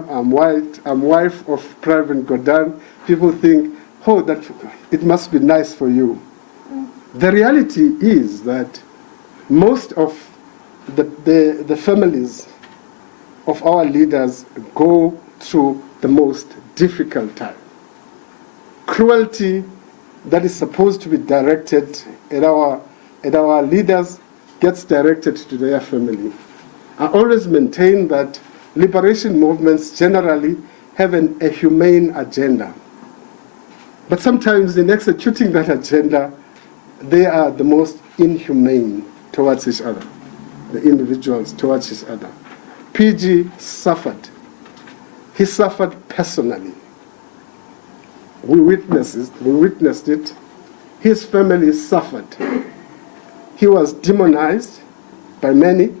Gordhan, I'm white, I'm wife of Pravin Gordhan, people think, oh, that it must be nice for you. The reality is that most of the families of our leaders go through the most difficult time. Cruelty that is supposed to be directed at our leaders gets directed to their family. I always maintain that liberation movements generally have a humane agenda. But sometimes in executing that agenda, they are the most inhumane towards each other, the individuals towards each other. PG suffered. He suffered personally. We witnessed it. His family suffered. He was demonized by many,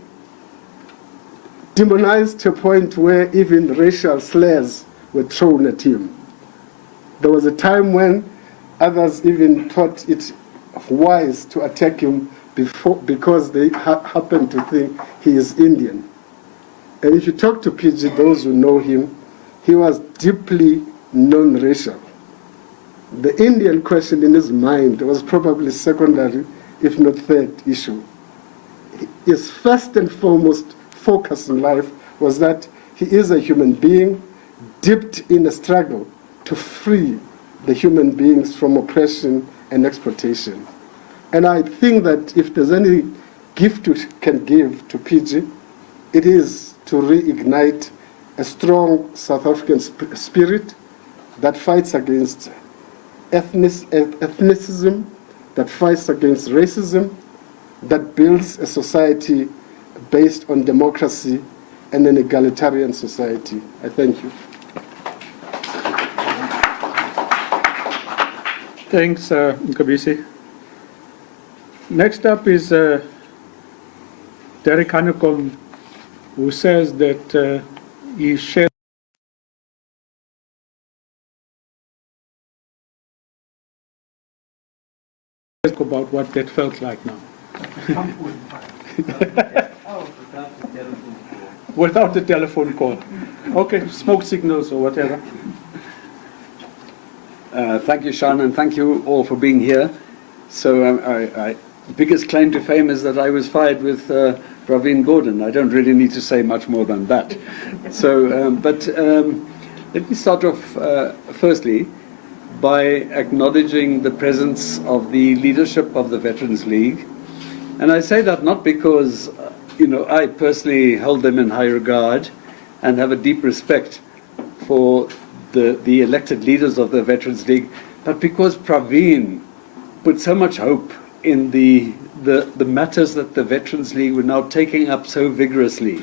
demonized to a point where even racial slurs were thrown at him. There was a time when others even thought it wise to attack him because they happened to think he is Indian. And if you talk to PG, those who know him, he was deeply non-racial. The Indian question in his mind was probably secondary, if not third issue. His first and foremost focus in life was that he is a human being dipped in a struggle to free the human beings from oppression and exploitation. And I think that if there's any gift we can give to PG, it is to reignite a strong South African spirit that fights against ethnicism, that fights against racism, that builds a society based on democracy and an egalitarian society. I thank you. Thanks, Nkabisi. Next up is Derek Hanekom, who says that he shares about what that felt like now. Without the telephone call. Okay, smoke signals or whatever. Thank you, Sean, and thank you all for being here. So the biggest claim to fame is that I was fired with Pravin Gordhan. I don't really need to say much more than that. So, let me start off firstly by acknowledging the presence of the leadership of the Veterans League. And I say that not because, I personally hold them in high regard and have a deep respect for the elected leaders of the Veterans League, but because Pravin put so much hope in the matters that the Veterans League were now taking up so vigorously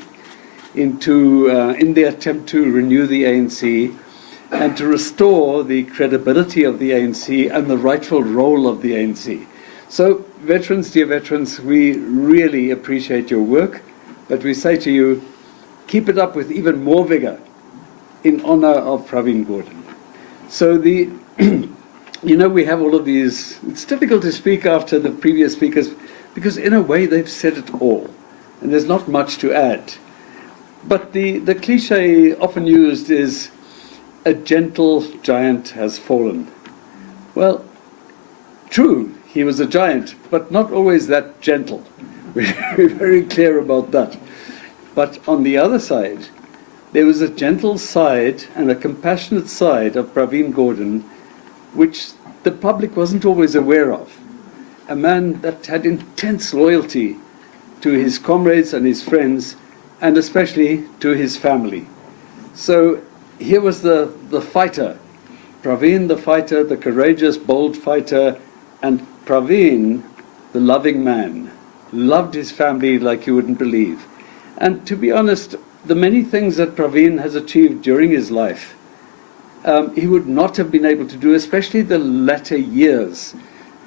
in the attempt to renew the ANC and to restore the credibility of the ANC and the rightful role of the ANC. So, veterans, dear veterans, we really appreciate your work, but we say to you, keep it up with even more vigor in honor of Pravin Gordhan. So we have all of these. It's difficult to speak after the previous speakers because in a way they've said it all and there's not much to add. But the cliche often used is, a gentle giant has fallen. Well, true, he was a giant, but not always that gentle. We're very clear about that. But on the other side, there was a gentle side and a compassionate side of Pravin Gordhan, which the public wasn't always aware of. A man that had intense loyalty to his comrades and his friends, and especially to his family. So here was the fighter, Pravin the fighter, the courageous, bold fighter, and Pravin, the loving man, loved his family like you wouldn't believe. And to be honest, the many things that Pravin has achieved during his life, he would not have been able to do, especially the latter years.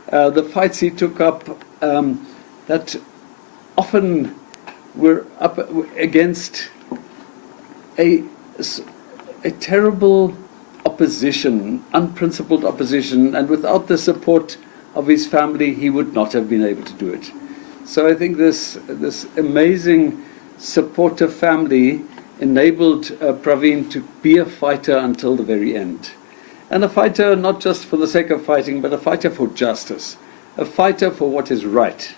The fights he took up that often were up against a terrible opposition, unprincipled opposition, and without the support of his family, he would not have been able to do it. So I think this amazing supportive family enabled Pravin to be a fighter until the very end. And a fighter not just for the sake of fighting, but a fighter for justice, a fighter for what is right.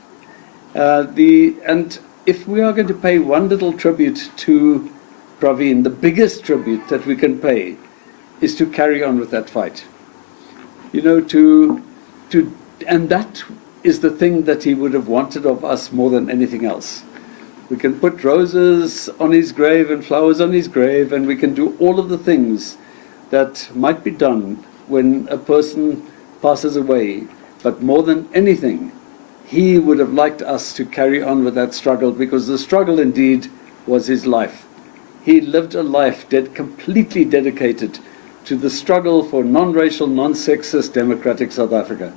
And if we are going to pay one little tribute to Pravin, the biggest tribute that we can pay is to carry on with that fight. You know, and that is the thing that he would have wanted of us more than anything else. We can put roses on his grave and flowers on his grave, and we can do all of the things that might be done when a person passes away. But more than anything, he would have liked us to carry on with that struggle, because the struggle indeed was his life. He lived a life completely dedicated to the struggle for non-racial, non-sexist, democratic South Africa.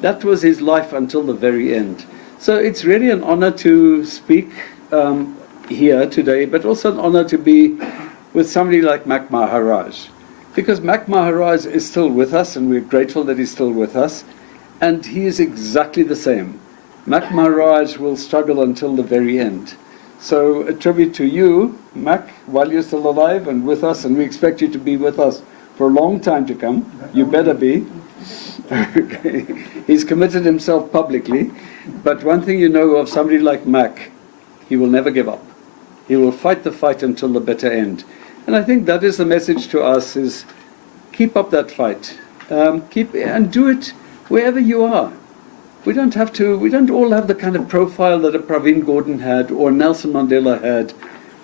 That was his life until the very end. So it's really an honor to speak here today, but also an honor to be with somebody like Mac Maharaj. Because Mac Maharaj is still with us, and we're grateful that he's still with us. And he is exactly the same. Mac Maharaj will struggle until the very end. So a tribute to you, Mac, while you're still alive and with us, and we expect you to be with us for a long time to come. You better be. Okay. He's committed himself publicly. But one thing you know of somebody like Mac, he will never give up. He will fight the fight until the bitter end. And I think that is the message to us, is keep up that fight. And do it wherever you are. We don't all have the kind of profile that a Pravin Gordhan had or Nelson Mandela had,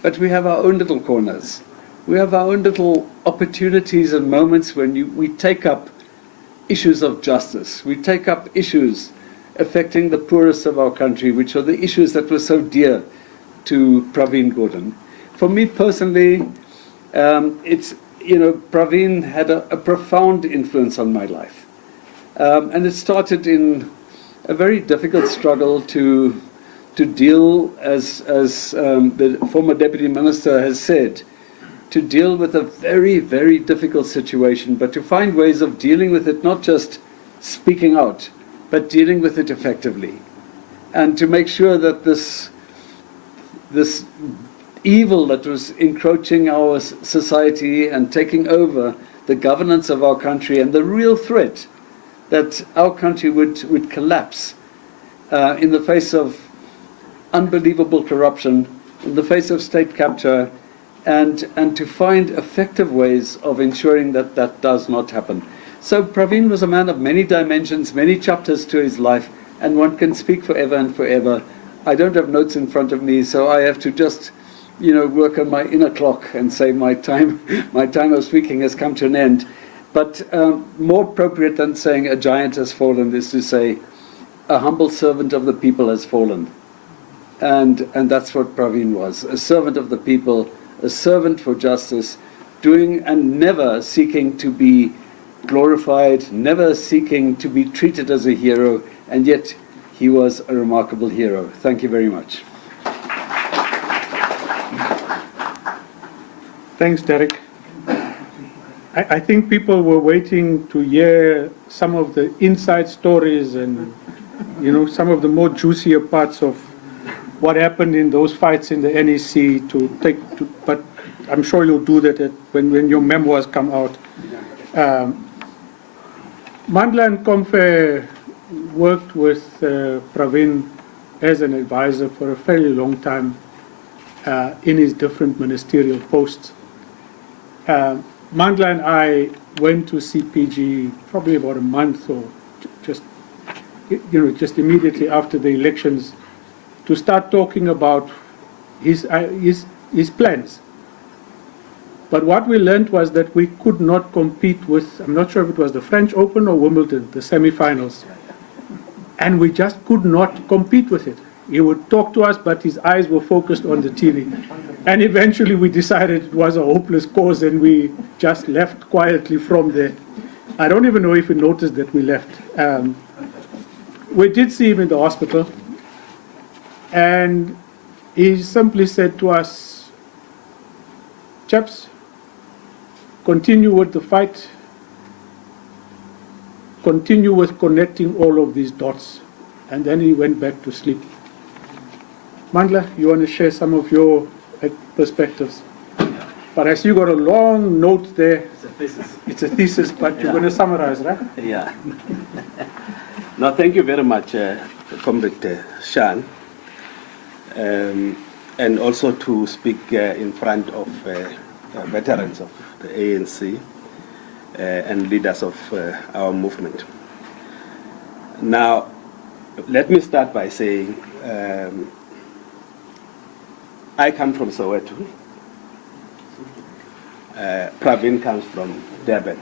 but we have our own little corners. We have our own little opportunities and moments when we take up issues of justice. We take up issues affecting the poorest of our country, which are the issues that were so dear to Pravin Gordhan. For me personally, Pravin had a profound influence on my life. And it started in a very difficult struggle to deal, as the former Deputy Minister has said, to deal with a very, very difficult situation, but to find ways of dealing with it, not just speaking out, but dealing with it effectively. And to make sure that this evil that was encroaching our society and taking over the governance of our country, and the real threat that our country would collapse in the face of unbelievable corruption, in the face of state capture, and to find effective ways of ensuring that that does not happen. So Pravin was a man of many dimensions, many chapters to his life, and one can speak forever and forever. I don't have notes in front of me, so I have to just work on my inner clock and say my time of speaking has come to an end. But more appropriate than saying a giant has fallen is to say a humble servant of the people has fallen. And that's what Pravin was, a servant of the people, a servant for justice, doing and never seeking to be glorified, never seeking to be treated as a hero, and yet he was a remarkable hero. Thank you very much. Thanks, Derek. I think people were waiting to hear some of the inside stories and, some of the more juicier parts of what happened in those fights in the NEC but I'm sure you'll do that when your memoirs come out. Mandla and Comfe worked with Pravin as an advisor for a fairly long time in his different ministerial posts. Mandla and I went to CPG probably about a month or just immediately after the elections to start talking about his plans. But what we learned was that we could not compete with, I'm not sure if it was the French Open or Wimbledon, the semi-finals. And we just could not compete with it. He would talk to us, but his eyes were focused on the TV. And eventually we decided it was a hopeless cause, and we just left quietly from there. I don't even know if he noticed that we left. We did see him in the hospital, and he simply said to us, "Chaps, continue with the fight, continue with connecting all of these dots." And then he went back to sleep. Mandla, you want to share some of your perspectives? But I see you got a long note there. It's a thesis. It's a thesis, but you're going to summarize, right? Yeah. No, thank you very much, Comrade Shan, and also to speak in front of veterans of the ANC and leaders of our movement. Now, let me start by saying I come from Soweto. Pravin comes from Durban.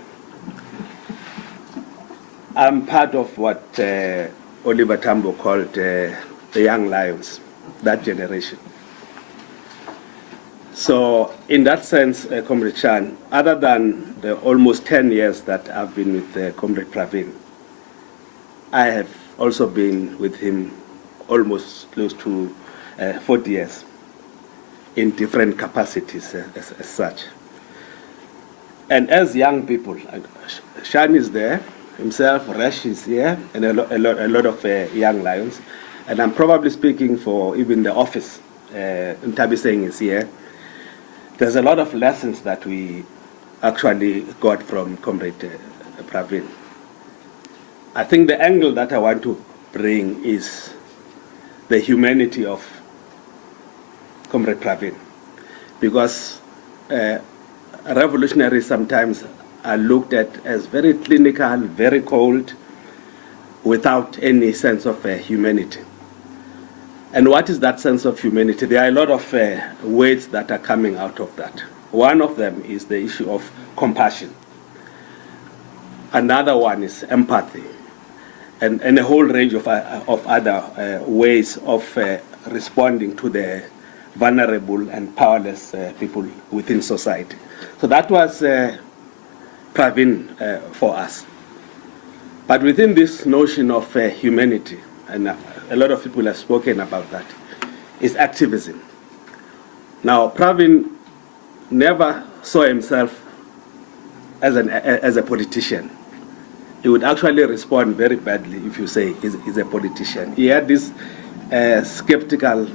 I'm part of what Oliver Tambo called the young lions, that generation. So in that sense, Comrade Shan, other than the almost 10 years that I've been with Comrade Pravin, I have also been with him almost close to 40 years in different capacities as such. And as young people, Shan is there, himself, Resh is here, and a lot of young lions. And I'm probably speaking for even the office. Ntabi Singh is here. There's a lot of lessons that we actually got from Comrade Pravin. I think the angle that I want to bring is the humanity of Comrade Pravin. Because revolutionaries sometimes are looked at as very clinical, very cold, without any sense of humanity. And what is that sense of humanity? There are a lot of words that are coming out of that. One of them is the issue of compassion. Another one is empathy, and a whole range of other ways of responding to the vulnerable and powerless people within society. So that was Pravin for us. But within this notion of humanity, and a lot of people have spoken about that, is activism. Now, Pravin never saw himself as a politician. He would actually respond very badly if you say he's a politician. He had this skeptical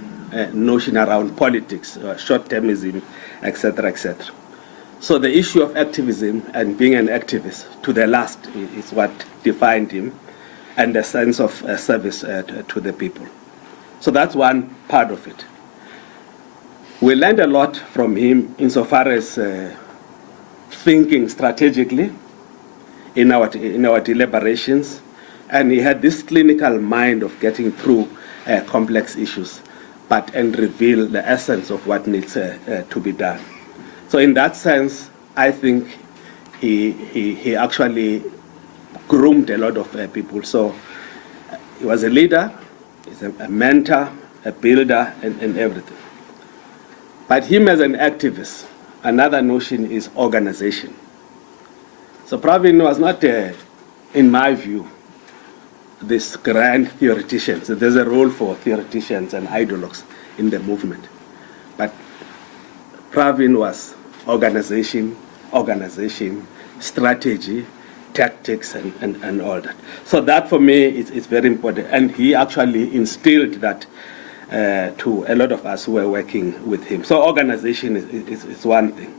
notion around politics, short-termism, etc., etc. So the issue of activism and being an activist to the last is what defined him, and the sense of service to the people. So that's one part of it. We learned a lot from him insofar as thinking strategically in our deliberations, and he had this clinical mind of getting through complex issues, and reveal the essence of what needs to be done. So in that sense, I think he actually groomed a lot of people. So he was a leader, he's a mentor, a builder, and everything. But him as an activist, another notion is organization. So Pravin was not, in my view, this grand theoreticians. There's a role for theoreticians and ideologues in the movement. But Pravin was organization, strategy, tactics, and all that. So that for me is very important. And he actually instilled that to a lot of us who were working with him. So organization is one thing.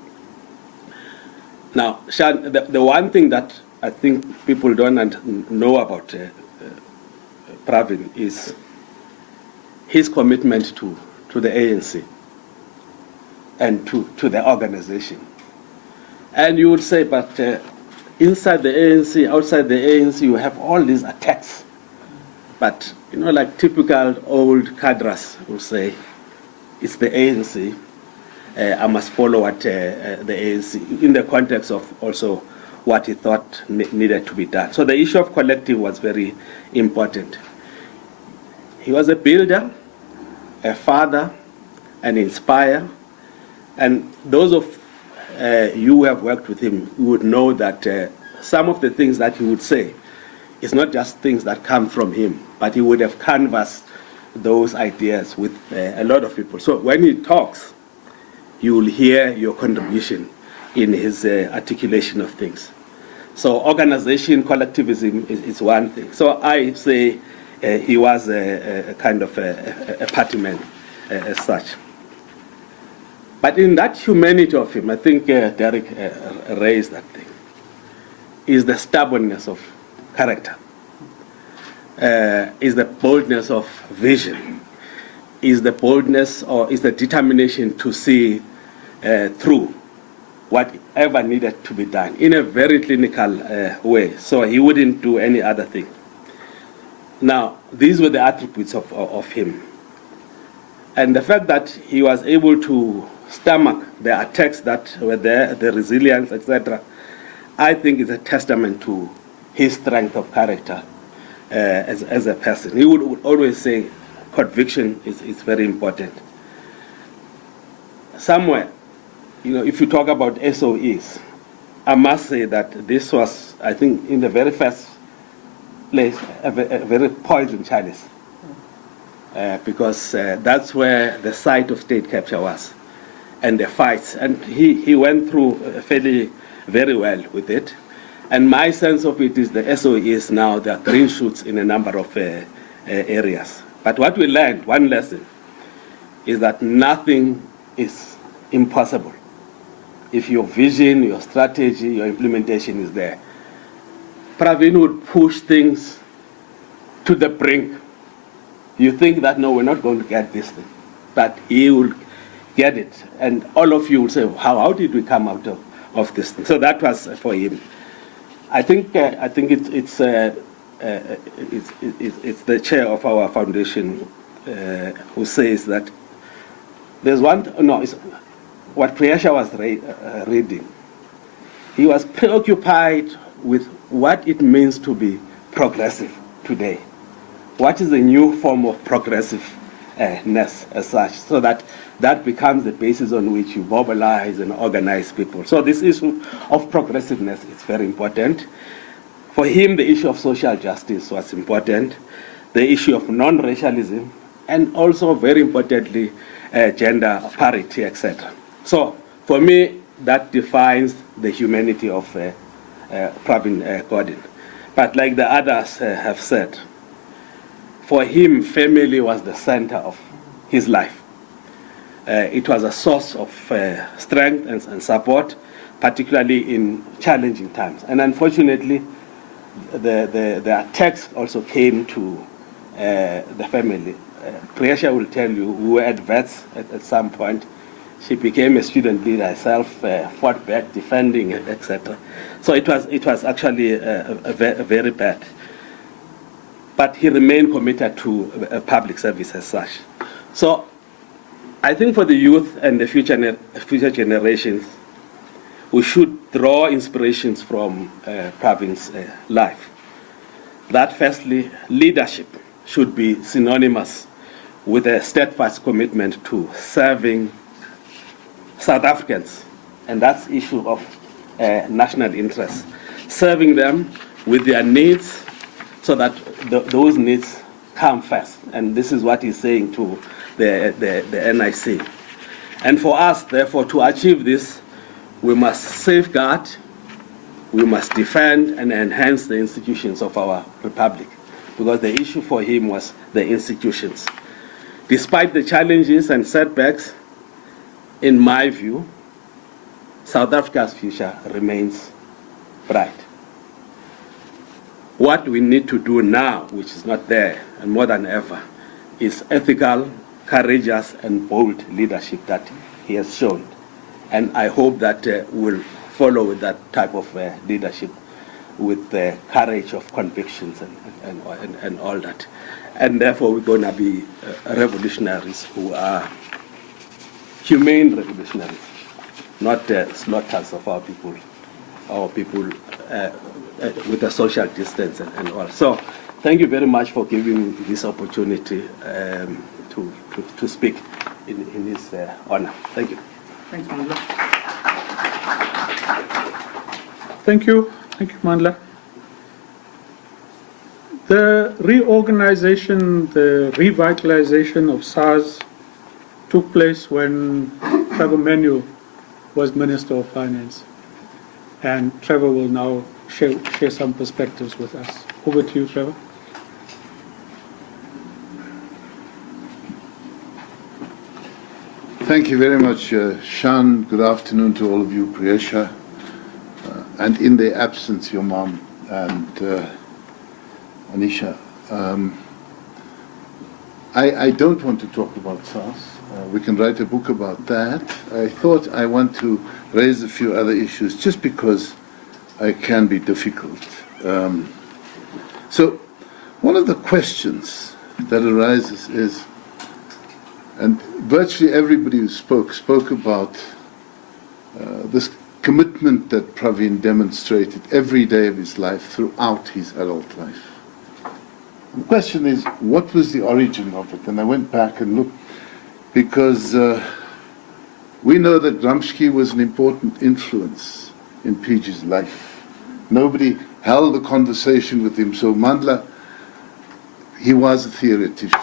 Now, Shan, the one thing that I think people don't know about Pravin is his commitment to the ANC and to the organization. And you would say, but inside the ANC, outside the ANC, you have all these attacks. But, like typical old cadres will say, it's the ANC. I must follow what the ANC, in the context of also what he thought needed to be done. So the issue of collective was very important. He was a builder, a father, an inspirer, and those of you who have worked with him would know that some of the things that he would say is not just things that come from him, but he would have canvassed those ideas with a lot of people. So when he talks, you will hear your contribution in his articulation of things. So organization, collectivism is one thing. So I say he was a kind of a party man as such. But in that humanity of him, I think Derek raised that thing, is the stubbornness of character, is the boldness of vision, is the boldness or is the determination to see through whatever needed to be done in a very clinical way. So he wouldn't do any other thing. Now, these were the attributes of him. And the fact that he was able to stomach the attacks that were there, the resilience, etc., I think is a testament to his strength of character as a person. He would always say conviction is very important. Somewhere, if you talk about SOEs, I must say that this was, I think, in the very first place, a very poisoned chalice. Because that's where the site of state capture was, and the fights. And he went through very well with it. And my sense of it is the SOEs now, there are green shoots in a number of areas. But what we learned, one lesson, is that nothing is impossible if your vision, your strategy, your implementation is there. Pravin would push things to the brink. You think that, no, we're not going to get this thing, but he will get it. And all of you will say, how did we come out of this thing? So that was for him. I think it's the chair of our foundation who says that there's what Priyasha was reading. He was preoccupied with what it means to be progressive today. What is the new form of progressiveness as such, so that becomes the basis on which you mobilize and organize people. So this issue of progressiveness is very important. For him, the issue of social justice was important, the issue of non-racialism, and also, very importantly, gender parity, etc. So for me, that defines the humanity of Pravin Gordhan. But like the others have said, for him, family was the center of his life. It was a source of strength and support, particularly in challenging times. And unfortunately, the attacks also came to the family. Priyasha will tell you, we were at vets at some point. She became a student leader herself, fought back, defending, etc. So it was actually very bad. But he remained committed to public service as such. So I think for the youth and the future generations, we should draw inspirations from Pravin's life. That firstly, leadership should be synonymous with a steadfast commitment to serving South Africans, and that's issue of national interest. Serving them with their needs, so that those needs come first. And this is what he's saying to the NIC. And for us, therefore, to achieve this, we must safeguard, we must defend and enhance the institutions of our republic, because the issue for him was the institutions. Despite the challenges and setbacks, in my view, South Africa's future remains bright. What we need to do now, which is not there, and more than ever, is ethical, courageous, and bold leadership that he has shown. And I hope that we'll follow with that type of leadership, with the courage of convictions and all that. And therefore, we're going to be revolutionaries who are humane revolutionaries, not slaughters of our people with a social distance and all. So thank you very much for giving me this opportunity to speak in his honor. Thank you. Thanks, Mandla. Thank you, Mandla. The reorganization, the revitalization of SARS took place when Trevor Manuel was Minister of Finance. And Trevor will now share some perspectives with us. Over to you, Trevor. Thank you very much, Shan. Good afternoon to all of you, Priyesha, and in their absence, your mom and Anisha. I don't want to talk about SARS. We can write a book about that. I thought I want to raise a few other issues just because I can be difficult. So one of the questions that arises is, and virtually everybody who spoke about this commitment that Pravin demonstrated every day of his life throughout his adult life. The question is, what was the origin of it? And I went back and looked, because we know that Gramsci was an important influence in PG's life. Nobody held a conversation with him, so Mandla, he was a theoretician.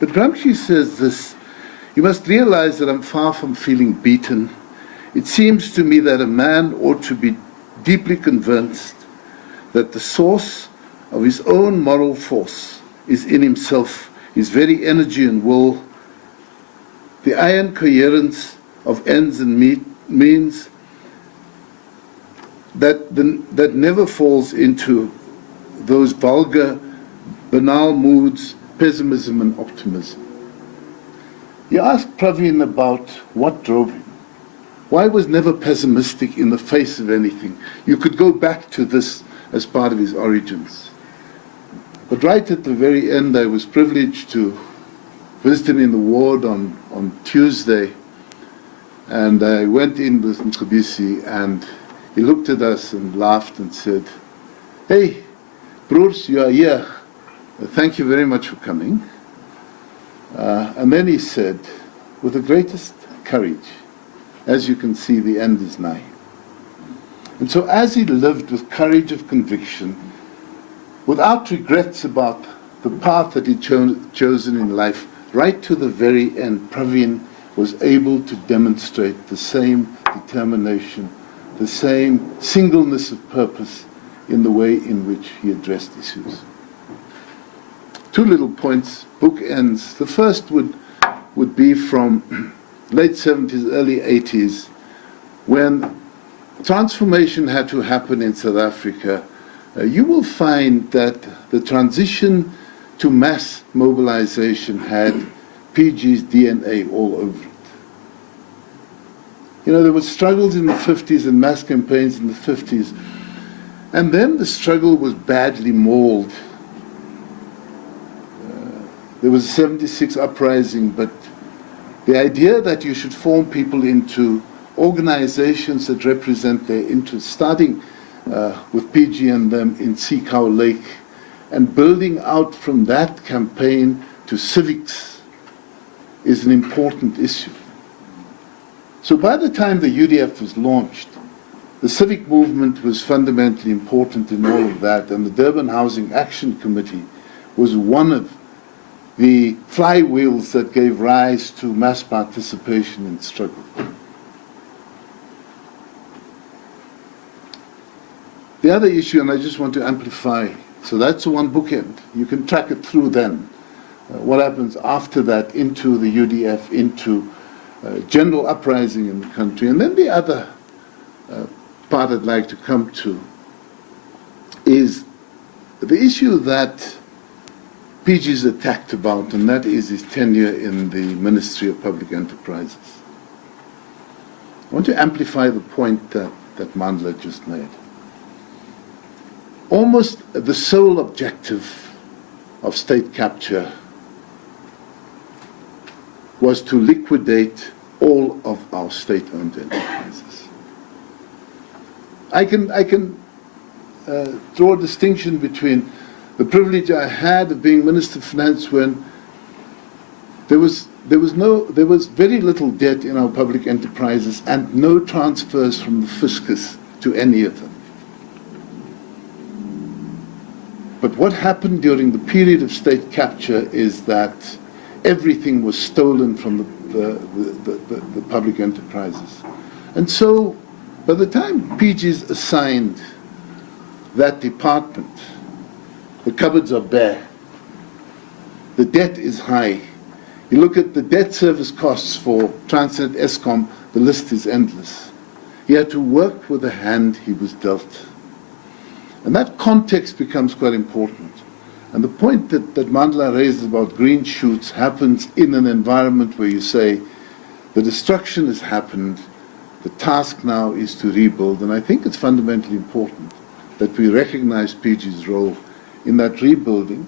But Gramsci says this: you must realize that I'm far from feeling beaten. It seems to me that a man ought to be deeply convinced that the source of his own moral force is in himself, his very energy and will, the iron coherence of ends and means that never falls into those vulgar, banal moods, pessimism and optimism. You asked Pravin about what drove him. Why was never pessimistic in the face of anything? You could go back to this as part of his origins. But right at the very end, I was privileged to visit him in the ward on Tuesday, and I went in with Mkhabisi, and he looked at us and laughed and said, "Hey, broers, you are here. Thank you very much for coming." And then he said, with the greatest courage, "As you can see, the end is nigh." And so as he lived with courage of conviction, without regrets about the path that he'd chosen in life, right to the very end, Pravin was able to demonstrate the same determination, the same singleness of purpose in the way in which he addressed issues. Two little points, bookends. The first would be from late 70s, early 80s, when transformation had to happen in South Africa. You will find that the transition to mass mobilization had PG's DNA all over it. You know, there were struggles in the 50s and mass campaigns in the 50s, and then the struggle was badly mauled. There was a 76 uprising, but the idea that you should form people into organizations that represent their interests, starting with PG and them in Seacow Lake, and building out from that campaign to civics, is an important issue. So by the time the UDF was launched, the civic movement was fundamentally important in all of that, and the Durban Housing Action Committee was one of the flywheels that gave rise to mass participation in struggle. The other issue, and I just want to amplify, so that's the one bookend. You can track it through then. What happens after that into the UDF, into general uprising in the country. And then the other part I'd like to come to is the issue that PG's attacked about, and that is his tenure in the Ministry of Public Enterprises. I want to amplify the point that Mandla just made. Almost the sole objective of state capture was to liquidate all of our state-owned enterprises. I can draw a distinction between the privilege I had of being Minister of Finance when there was very little debt in our public enterprises and no transfers from the fiscus to any of them. But what happened during the period of state capture is that everything was stolen from the public enterprises. And so by the time PG's assigned that department, the cupboards are bare, the debt is high, You look at the debt service costs for Transnet Eskom, the list is endless. He had to work with the hand he was dealt. And that context becomes quite important. And the point that Mandla raises about green shoots happens in an environment where you say, the destruction has happened, the task now is to rebuild. And I think it's fundamentally important that we recognize PG's role in that rebuilding,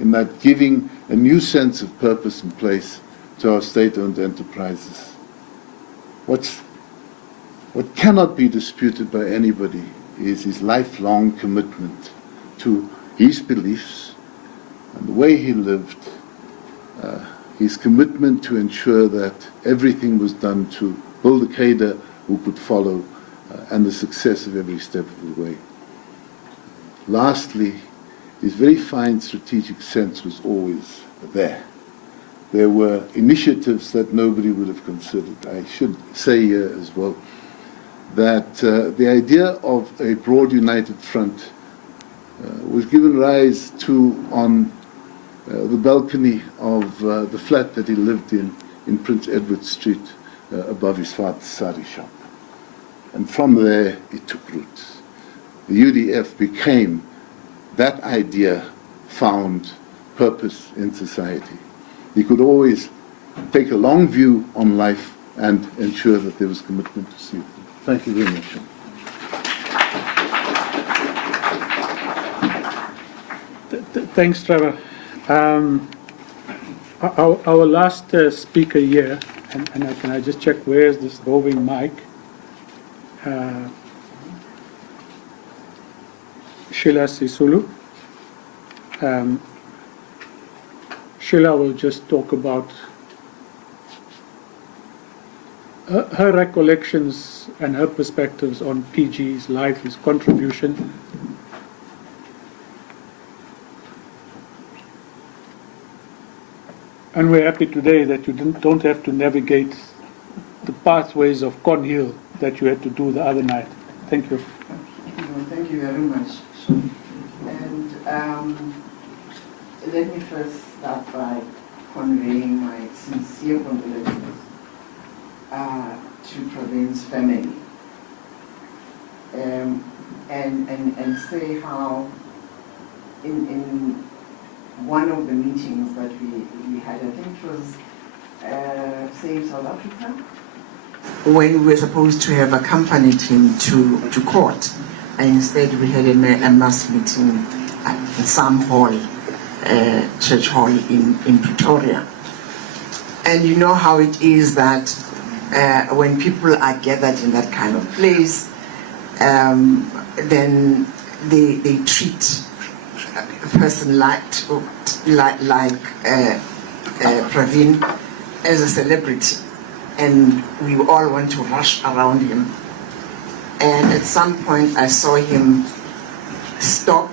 in that giving a new sense of purpose and place to our state-owned enterprises. What cannot be disputed by anybody is his lifelong commitment to his beliefs and the way he lived, his commitment to ensure that everything was done to build a cadre who could follow, and the success of every step of the way. Lastly, his very fine strategic sense was always there. There were initiatives that nobody would have considered. I should say here as well that the idea of a broad united front was given rise to on the balcony of the flat that he lived in Prince Edward Street, above his father's sari shop. And from there it took root. The UDF became that idea found purpose in society. He could always take a long view on life and ensure that there was commitment to see it. Thank you very much. Thanks, Trevor. Our last speaker here, and can I just check where's this roving mic? Sheila Sisulu. Sheila will just talk about her recollections and her perspectives on PG's life, his contribution. And we're happy today that you don't have to navigate the pathways of Cornhill that you had to do the other night. Thank you. Thank you very much. And let me first start by conveying my sincere condolences to Pravin's family, and say how in one of the meetings that we had, I think it was say in South Africa, when we were supposed to have accompanied him to court, and instead we had a mass meeting in some hall, church hall in Pretoria. And you know how it is that when people are gathered in that kind of place, then they treat a person like Pravin as a celebrity, and we all want to rush around him. And at some point I saw him stop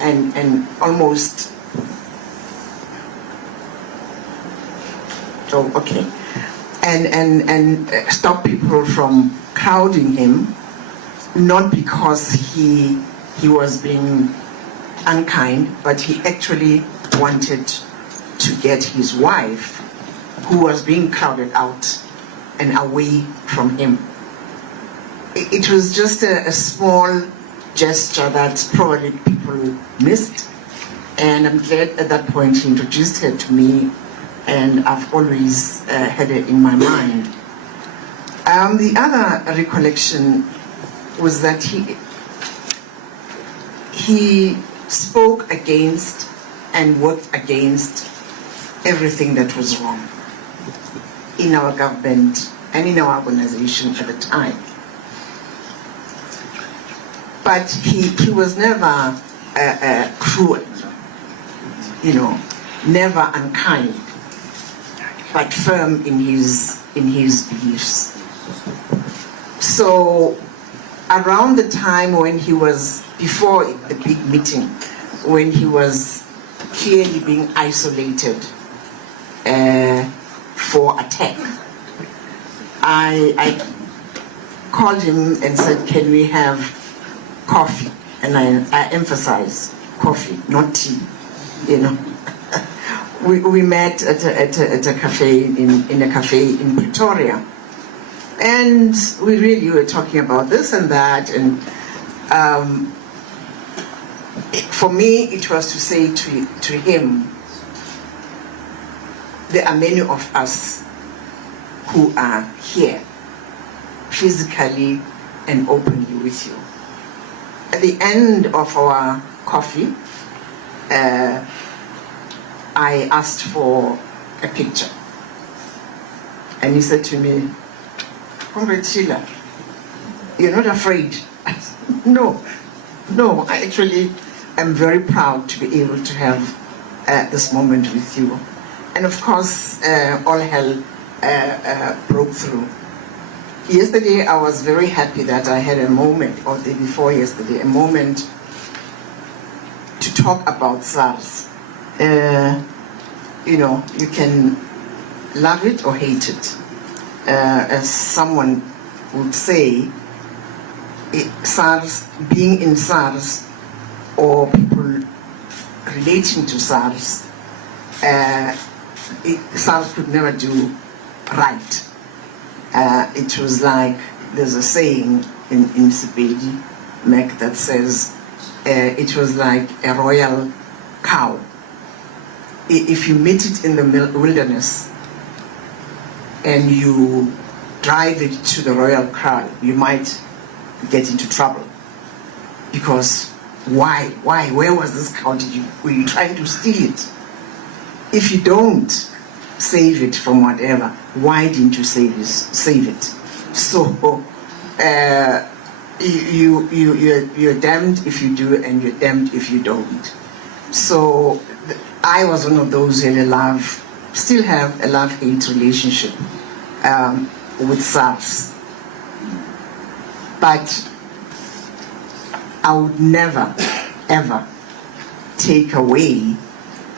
and almost, and stop people from crowding him, not because he was being unkind, but he actually wanted to get his wife, who was being crowded out and away from him. It was just a small gesture that probably people missed, and I'm glad at that point he introduced her to me, and I've always had it in my mind. The other recollection was that he spoke against and worked against everything that was wrong in our government and in our organization at the time. But he was never cruel, never unkind, but firm in his beliefs. So around the time when he was, before the big meeting, when he was clearly being isolated for attack, I called him and said, can we have coffee? And I emphasize coffee, not tea, we met at a cafe in a cafe in Pretoria, and we really were talking about this and that, and for me it was to say to him, there are many of us who are here physically and openly with you. At the end of our coffee, I asked for a picture. And he said to me, Comrade Sheila, you're not afraid? I said, no, I actually am very proud to be able to have this moment with you. And of course, all hell broke through. Yesterday, I was very happy that I had a moment, or the day before yesterday, a moment to talk about SARS. You know, you can love it or hate it. As someone would say, SARS, being in SARS, or people relating to SARS, SARS could never do right. It was like, there's a saying in Sepedi, Mac, that says, it was like a royal cow. If you meet it in the wilderness and you drive it to the royal cow, you might get into trouble. Because why? Where was this cow? Were you trying to steal it? If you don't save it from whatever, why didn't you save it? So you're damned if you do, and you're damned if you don't. So I was one of those who really still have a love-hate relationship with SARS. But I would never, ever take away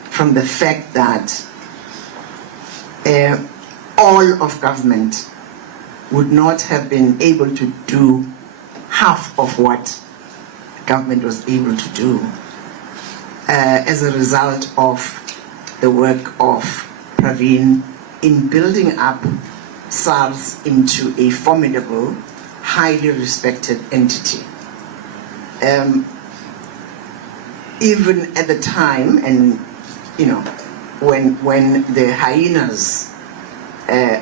from the fact that all of government would not have been able to do half of what government was able to do as a result of the work of Pravin in building up SARS into a formidable, highly respected entity. Even at the time, and you know, when the hyenas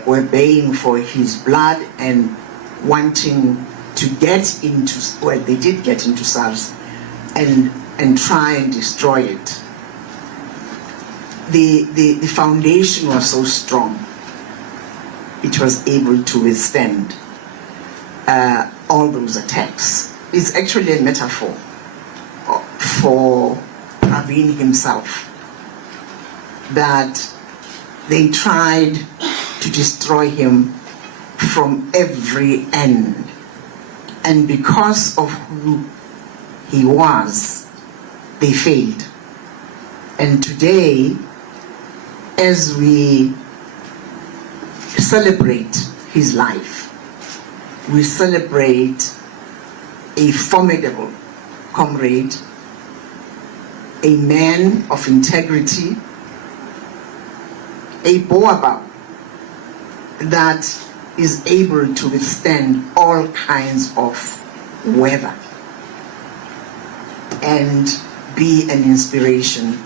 were baying for his blood and wanting to get into, well, they did get into SARS and try and destroy it. The foundation was so strong, it was able to withstand all those attacks. It's actually a metaphor for Pravin himself, that they tried to destroy him from every end. And because of who he was, they failed. And today, as we celebrate his life, we celebrate a formidable comrade, a man of integrity, a Boaba that is able to withstand all kinds of weather and be an inspiration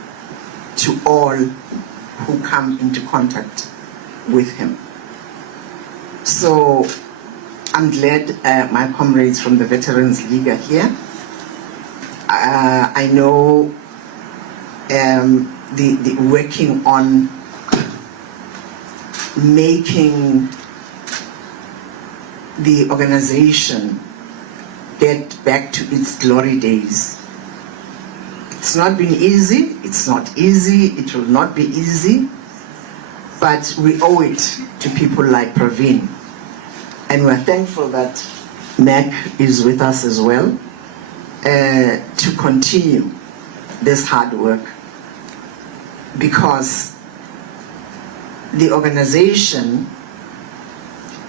to all who come into contact with him. So I'm glad my comrades from the Veterans League are here. I know the working on making the organization get back to its glory days. It's not been easy, it's not easy, it will not be easy, but we owe it to people like Pravin. And we're thankful that Mac is with us as well to continue this hard work, because the organization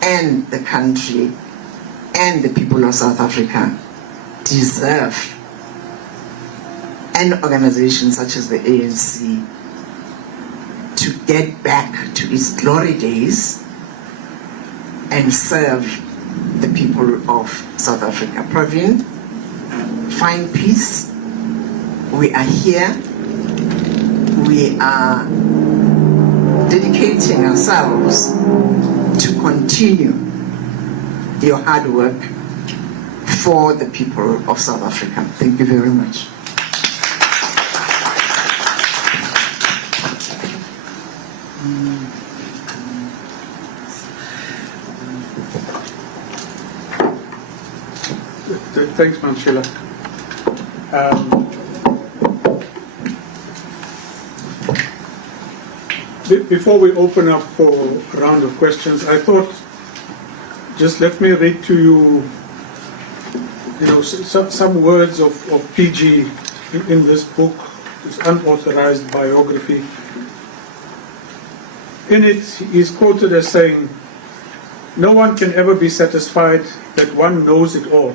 and the country and the people of South Africa deserve an organization such as the ANC get back to its glory days and serve the people of South Africa. Pravin, find peace. We are here. We are dedicating ourselves to continue your hard work for the people of South Africa. Thank you very much. Thanks, Manshila. Before we open up for a round of questions, I thought, just let me read to you, some words of PG in this book, this unauthorized biography. In it, he's quoted as saying, "No one can ever be satisfied that one knows it all.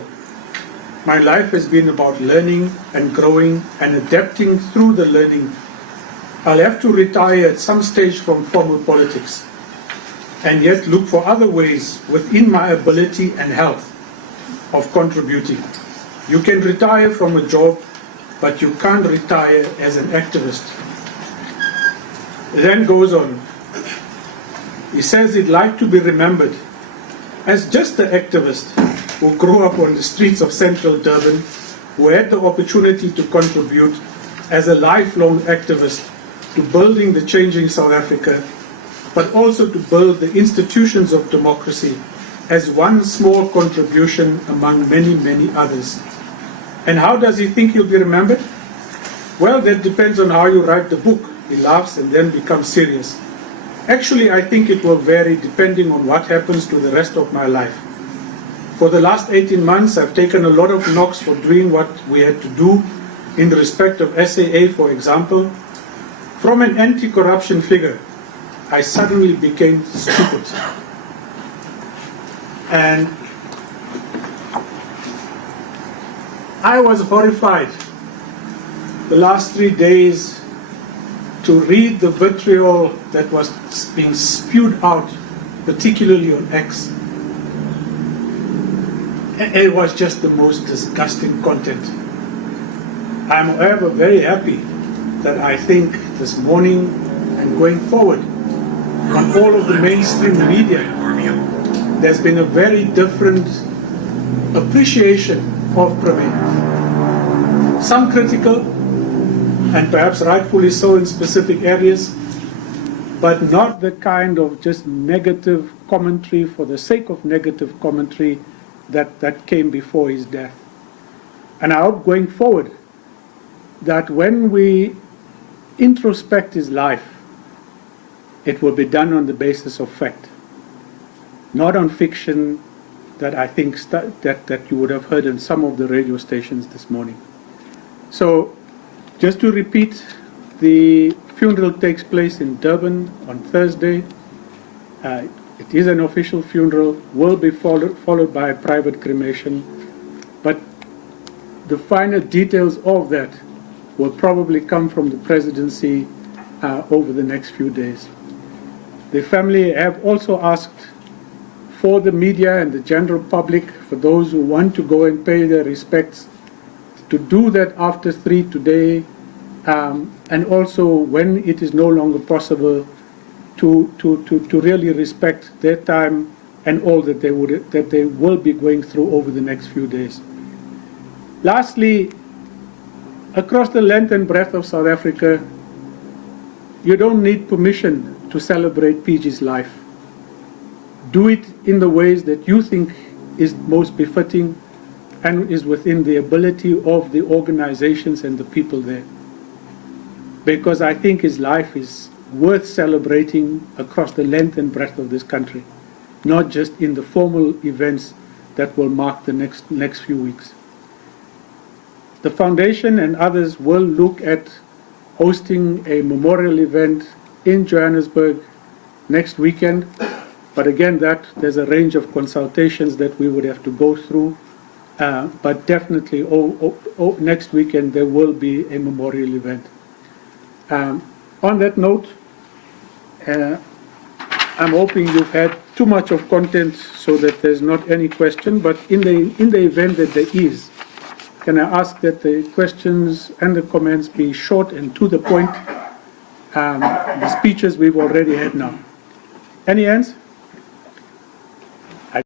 My life has been about learning and growing and adapting through the learning. I'll have to retire at some stage from formal politics and yet look for other ways within my ability and health of contributing. You can retire from a job, but you can't retire as an activist." It then goes on. He says he'd like to be remembered as just the activist who grew up on the streets of central Durban, who had the opportunity to contribute as a lifelong activist to building the changing South Africa, but also to build the institutions of democracy as one small contribution among many, many others. And how does he think he'll be remembered? Well, that depends on how you write the book. He laughs and then becomes serious. Actually, I think it will vary depending on what happens to the rest of my life. For the last 18 months, I've taken a lot of knocks for doing what we had to do in respect of SAA, for example. From an anti-corruption figure, I suddenly became stupid. And I was horrified the last 3 days to read the vitriol that was being spewed out, particularly on X. It was just the most disgusting content. I'm, however, very happy that I think this morning and going forward on all of the mainstream media, there's been a very different appreciation of Pravin. Some critical, and perhaps rightfully so in specific areas, but not the kind of just negative commentary for the sake of negative commentary that came before his death. And I hope going forward that when we introspect his life, it will be done on the basis of fact, not on fiction that I think that you would have heard in some of the radio stations this morning. So, just to repeat, the funeral takes place in Durban on Thursday. It is an official funeral, will be followed by a private cremation, but the finer details of that will probably come from the presidency over the next few days. The family have also asked for the media and the general public, for those who want to go and pay their respects, to do that after 3 today, and also when it is no longer possible, to really respect their time and all that they will be going through over the next few days. Lastly, across the length and breadth of South Africa, you don't need permission to celebrate PG's life. Do it in the ways that you think is most befitting and is within the ability of the organizations and the people there. Because I think his life is worth celebrating across the length and breadth of this country, not just in the formal events that will mark the next few weeks. The foundation and others will look at hosting a memorial event in Johannesburg next weekend, but again, there's a range of consultations that we would have to go through, but definitely next weekend there will be a memorial event. On that note, I'm hoping you've had too much of content so that there's not any question, but in the event that there is, can I ask that the questions and the comments be short and to the point? The speeches we've already had now. Any hands?